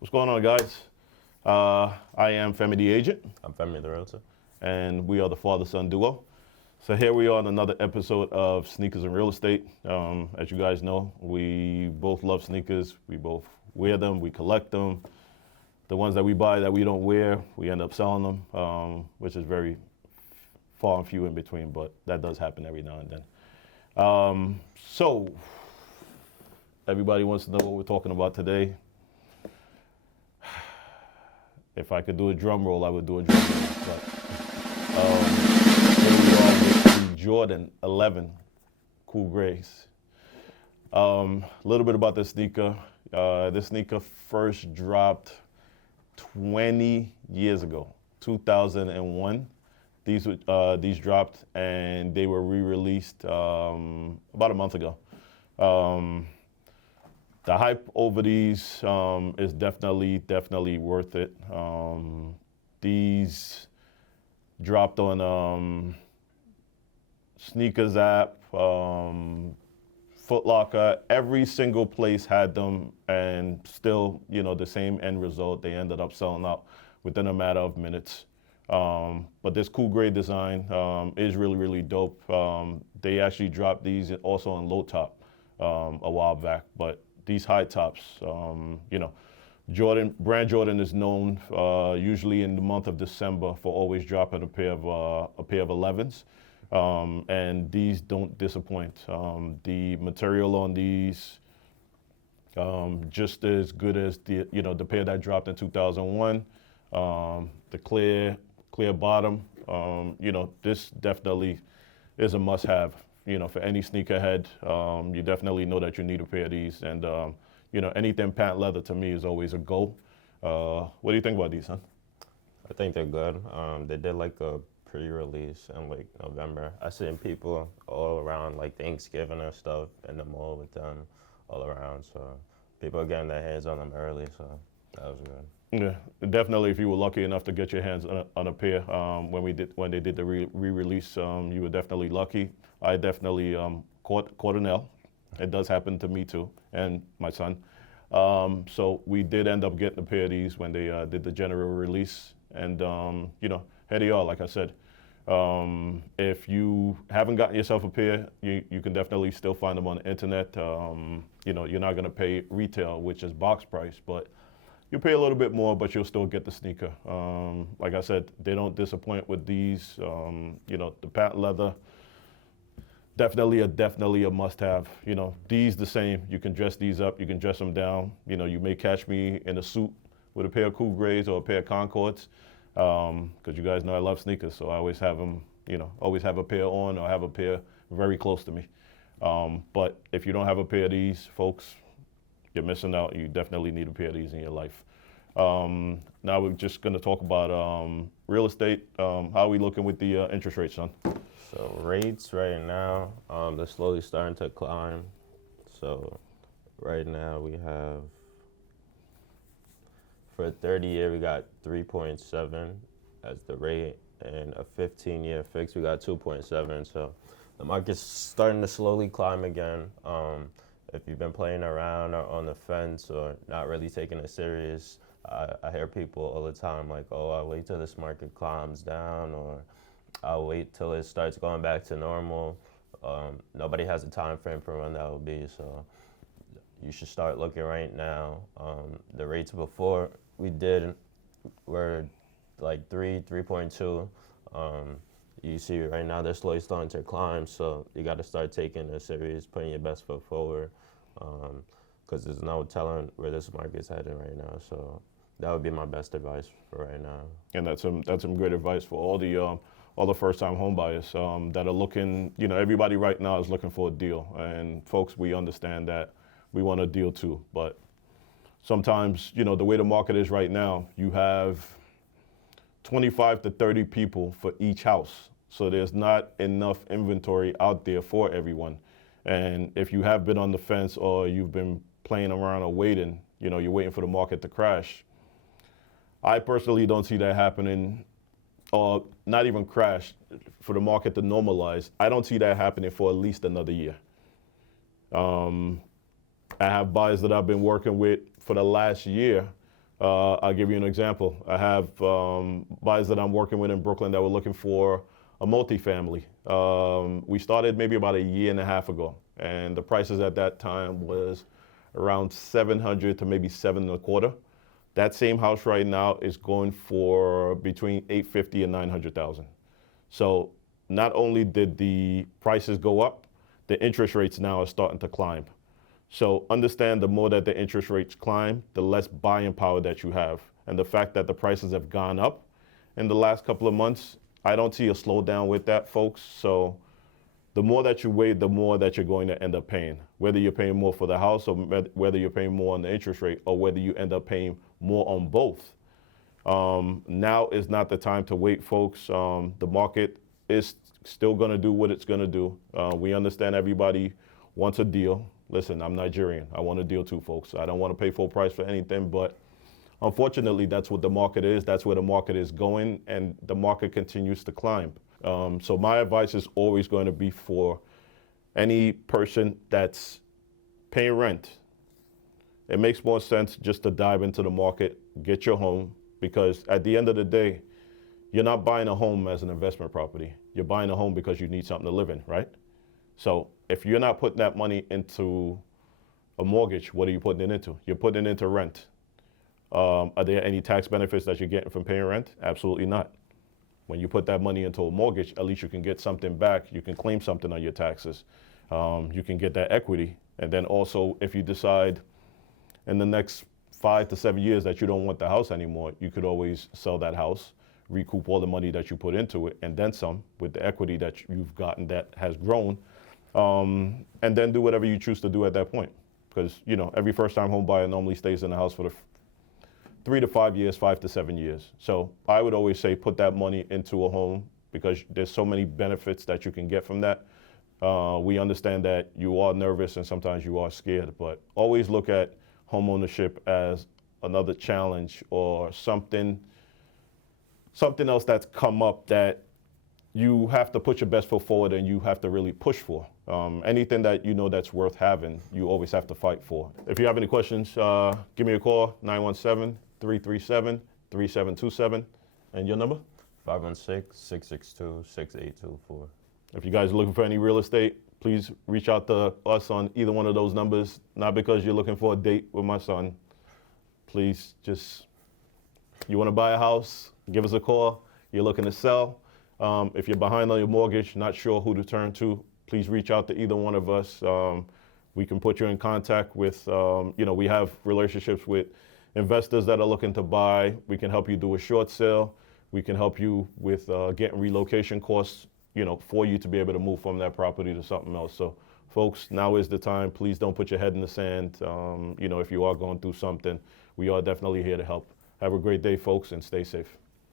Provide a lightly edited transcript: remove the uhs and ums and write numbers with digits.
What's going on, guys? I am Femi the Agent, I'm Femi the Realtor. and we are the father-son duo. So here we are on another episode of Sneakers and Real Estate. As you guys know, we both love sneakers. We both wear them. We collect them. The ones that we buy that we don't wear, we end up selling them, which is very far and few in between, but that does happen every now and then. So everybody wants to know what we're talking about today. If I could do a drum roll, I would do a drum roll. But here we are with the Jordan 11 Cool Grays. A little bit about this sneaker. This sneaker first dropped 20 years ago, 2001. These dropped and they were re-released about a month ago. The hype over these is definitely worth it. These dropped on Sneakers app, Foot Locker. Every single place had them, and still, the same end result. They ended up selling out within a matter of minutes. But this cool gray design is really dope. They actually dropped these also on low top a while back, but these high tops, Brand Jordan is known usually in the month of December for always dropping a pair of 11s, and these don't disappoint. The material on these just as good as the pair that dropped in 2001. The clear bottom. This definitely is a must-have. For any sneakerhead, you definitely know that you need a pair of these. And, anything patent leather to me is always a go. What do you think about these, son? I think they're good. They did like a pre-release in like November. I seen people all around like Thanksgiving or stuff in the mall with them all around. So people are getting their hands on them early. So that was good. Yeah, definitely. If you were lucky enough to get your hands on a pair when they did the re-release, you were definitely lucky. I definitely caught an L. It does happen to me too, and my son. So we did end up getting a pair of these when they did the general release, and here they are. Like I said, if you haven't gotten yourself a pair, you can definitely still find them on the internet. You're not gonna pay retail, which is box price, but you pay a little bit more, but you'll still get the sneaker. Like I said, they don't disappoint with these. The patent leather, definitely a must-have. These the same. You can dress these up. You can dress them down. You may catch me in a suit with a pair of Cool Grays or a pair of Concords, because you guys know I love sneakers, so I always have them. Always have a pair on or have a pair very close to me. But if you don't have a pair of these, folks, you're missing out. You definitely need a pair of these in your life. Now we're just going to talk about real estate. How are we looking with the interest rates, son? So rates right now, they're slowly starting to climb. So right now we have, for a 30-year, we got 3.7 as the rate, and a 15-year fix, we got 2.7. So the market's starting to slowly climb again. If you've been playing around or on the fence or not really taking it serious, I hear people all the time like, oh, I'll wait till this market climbs down, or I'll wait till it starts going back to normal. Nobody has a time frame for when that will be, so you should start looking right now. The rates before we did were like 3.2. You see right now they're slowly starting to climb, so you got to start taking it serious, putting your best foot forward, because there's no telling where this market's heading right now. So that would be my best advice for right now. And that's some great advice for all the first-time home buyers that are looking. Everybody right now is looking for a deal, and folks, we understand that. We want a deal too, but sometimes, the way the market is right now, you have 25 to 30 people for each house. So there's not enough inventory out there for everyone. And if you have been on the fence or you've been playing around or waiting, you're waiting for the market to crash. I personally don't see that happening, or not even crash, for the market to normalize. I don't see that happening for at least another year. I have buyers that I've been working with for the last year I'll give you an example. I have buyers that I'm working with in Brooklyn that were looking for a multifamily. We started maybe about a year and a half ago, and the prices at that time was around 700 to maybe 7.25. That same house right now is going for between 850 and 900,000. So not only did the prices go up, the interest rates now are starting to climb. So understand, the more that the interest rates climb, the less buying power that you have. And the fact that the prices have gone up in the last couple of months, I don't see a slowdown with that, folks. So the more that you wait, the more that you're going to end up paying. Whether you're paying more for the house, or whether you're paying more on the interest rate, or whether you end up paying more on both. Now is not the time to wait, folks. The market is still going to do what it's going to do. We understand everybody wants a deal. Listen, I'm Nigerian. I want a deal too, folks. I don't want to pay full price for anything, but unfortunately, that's what the market is. That's where the market is going, and the market continues to climb. So my advice is always going to be for any person that's paying rent. It makes more sense just to dive into the market, get your home, because at the end of the day, you're not buying a home as an investment property. You're buying a home because you need something to live in, right? So if you're not putting that money into a mortgage, what are you putting it into? You're putting it into rent. Are there any tax benefits that you're getting from paying rent? Absolutely not. When you put that money into a mortgage, at least you can get something back. You can claim something on your taxes. You can get that equity. And then also, if you decide in the next 5 to 7 years that you don't want the house anymore, you could always sell that house, recoup all the money that you put into it, and then some with the equity that you've gotten that has grown, and then do whatever you choose to do at that point. Because, you know, every first-time home buyer normally stays in the house for the 3 to 5 years, 5 to 7 years. So I would always say put that money into a home, because there's so many benefits that you can get from that. We understand that you are nervous and sometimes you are scared, but always look at home ownership as another challenge or something else that's come up that you have to put your best foot forward and you have to really push for. Anything that you know that's worth having, you always have to fight for. If you have any questions, give me a call, 917-337-3727. And your number? 516-662-6824. If you guys are looking for any real estate, please reach out to us on either one of those numbers. Not because you're looking for a date with my son. Please just, you want to buy a house, give us a call. You're looking to sell. If you're behind on your mortgage, not sure who to turn to, please reach out to either one of us. We can put you in contact with, we have relationships with investors that are looking to buy. We can help you do a short sale. We can help you with getting relocation costs, for you to be able to move from that property to something else. So folks, now is the time. Please don't put your head in the sand. If you are going through something, we are definitely here to help. Have a great day, folks, and stay safe.